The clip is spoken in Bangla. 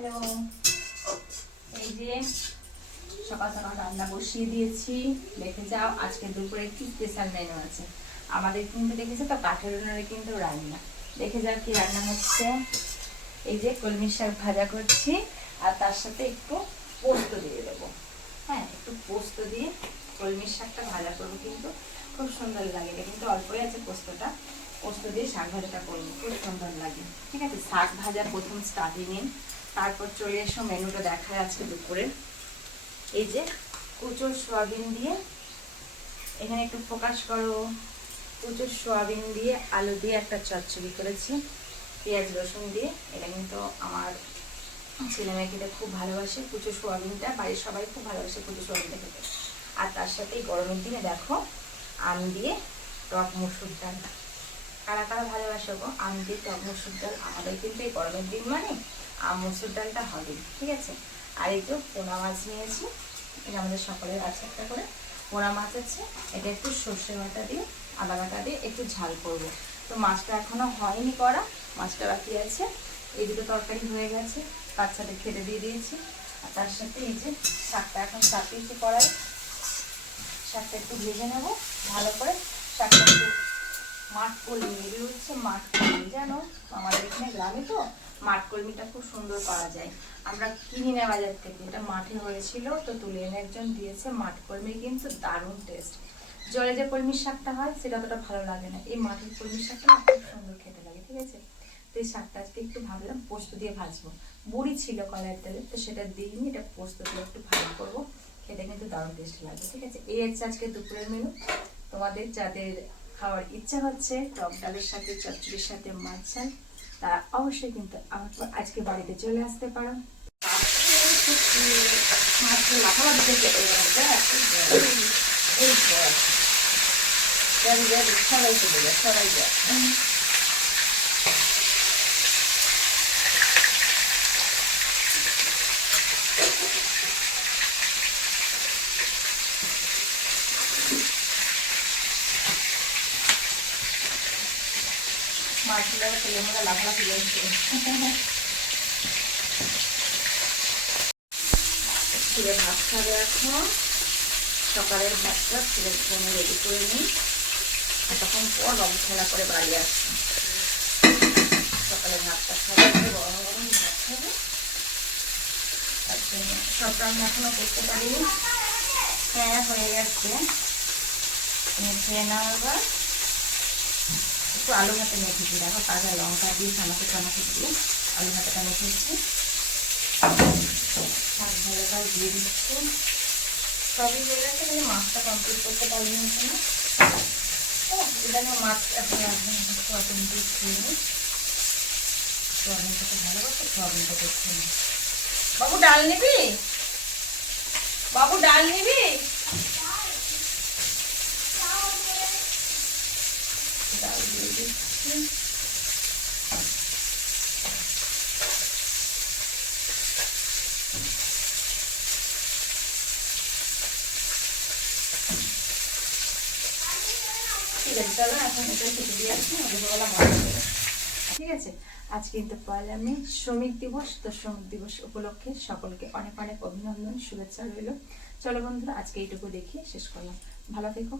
হ্যালো, এই যে সকাল সকাল রান্না বসিয়ে দিয়েছি। দেখে যাও আজকে দুপুরে কি স্পেশাল মেনু আছে আমাদের। কিন্তু দেখেছো তো কাঠের উনুনে কিন্তু রান্না। দেখে যাও কি রান্না হচ্ছে। এই যে কলমি শাক ভাজা করছি আর তার সাথে একটু পোস্ত দিয়ে দেবো। হ্যাঁ, একটু পোস্ত দিয়ে কলমি শাকটা ভাজা করবো, কিন্তু খুব সুন্দর লাগে। এটা কিন্তু অল্পই আছে পোস্তটা। পোস্ত দিয়ে শাক ভাজাটা করবো, খুব সুন্দর লাগে। ঠিক আছে, শাক ভাজা প্রথম স্টার্টিংয়ে, তারপর চলে এসো মেনুটা দেখায় আজকে দুপুরে। এই যে কুচো সোয়াবিন দিয়ে, এখানে একটু ফোকাস করো, কুচো সোয়াবিন দিয়ে আলু দিয়ে একটা চচ্চড়ি করেছি পেঁয়াজ রসুন দিয়ে। এটা কিন্তু আমার ছেলে মেয়ে খেতে খুব ভালোবাসে কুচো সোয়াবিনটা, বাড়ির সবাই খুব ভালোবাসে কুচো সোয়াবিনটা খেতে। আর তার সাথে গরমের দিনে দেখো আম দিয়ে টক মসুর ডাল। কারা কারা ভালোবাসো গো আম দিয়ে টক মসুর ডাল? আমাদের কিন্তু এই গরমের দিন মানে আম মসুর ডালটা হবে। ঠিক আছে, আর এই তো পোনা মাছ নিয়েছি, এটা আমাদের সকলের আছে একটা করে পোনা মাছ আছে। এটা একটু সর্ষে বাটা দিয়ে আদা বাটা দিয়ে একটু ঝাল করব। তো মাছটা এখনো হয়নি করা, মাছটা বাকি আছে। এই দুটো তরকারি হয়ে গেছে, বাচ্চাদের খেতে দিয়ে দিয়েছি। আর তার সাথে এই যে শাকটা এখন চাপিয়েছি কড়াই, শাকটা একটু ভেজে নেব ভালো করে। শাকটা একটু মাঠ কলমি, এগুলো হচ্ছে মাঠ কলমি। জানো আমাদের এখানে গ্রামে তো মাঠ কলমিটা খুব সুন্দর পাওয়া যায়। আমরা কিনি না বাজার থেকে, এটা মাঠে হয়েছিল তো তুলে এনে একজন দিয়েছে। মাঠ কলমি কিন্তু দারুণ টেস্ট। জলে যে কলমির শাকটা হয় সেটা অতটা ভালো লাগে না, এই মাঠের কলমির শাকটা না খুব সুন্দর খেতে লাগে। ঠিক আছে, তো এই শাকটা আজকে একটু ভাবলাম পোস্ত দিয়ে ভাজবো। বড়ি ছিল কলাইয়ের তেলে, তো সেটা দিইনি, এটা পোস্ত দিয়ে একটু ভালো করবো। খেতে কিন্তু দারুণ টেস্ট লাগবে। ঠিক আছে, এই হচ্ছে আজকে দুপুরের মেনু। তোমাদের যাদের খাওয়ার ইচ্ছা হচ্ছে টক ডালের সাথে চচ্চড়ির সাথে মাছ ঝাল, তারা অবশ্যই কিন্তু আমার আজকে বাড়িতে চলে আসতে পারো। সবাই চলে যায়, সবাই যায়। মাছগুলো তেলের মধ্যে লাফালাফি লেগেছে। ছেলে ভাত খাবে এখন, সকালের ভাতটা ছেলের জন্য রেডি করে নিই। তখন পর রং খেলা করে বাড়ি আসছে। সকালে ভাতটা খাবে, গরম গরম ভাত খাবে। তার জন্য সব রান্না এখনো করতে পারিনি। হ্যাঁ হয়ে গেছে, খেয়ে নাও। এবার একটু আলু ভাতে মেখেছি, দেখো কাঁচা লঙ্কা দিয়ে চানাচে চানাচে দিয়ে আলু ভাতাটা মেখেছি। শাক ভাজাটাও দিয়ে দিচ্ছি। সবই হয়ে গেছে, কিন্তু মাছটা কমপ্লিট করতে পারিনি এখানে। এটা নিয়ে মাছ এখন লাগবে না, সোয়াবিন দিয়ে খেয়ে নিই। সোয়াবিনটাকে ভালো করতে, সোয়াবিনটা করতে নিই। বাবু ডাল নিবি? বাবু ডাল নিবি? ডাল দিয়ে দিচ্ছি। ঠিক আছে, চলো এখন এটা খেতে দিয়ে আসছি। দুপুরবেলা মাছ। ঠিক আছে, আজ কিন্তু পয়লা মে শ্রমিক দিবস। তো শ্রমিক দিবস উপলক্ষে সকলকে অনেক অনেক অভিনন্দন, শুভেচ্ছা রইল। চলো বন্ধুরা, আজকে এইটুকু দেখিয়ে শেষ করলাম। ভালো থেকো।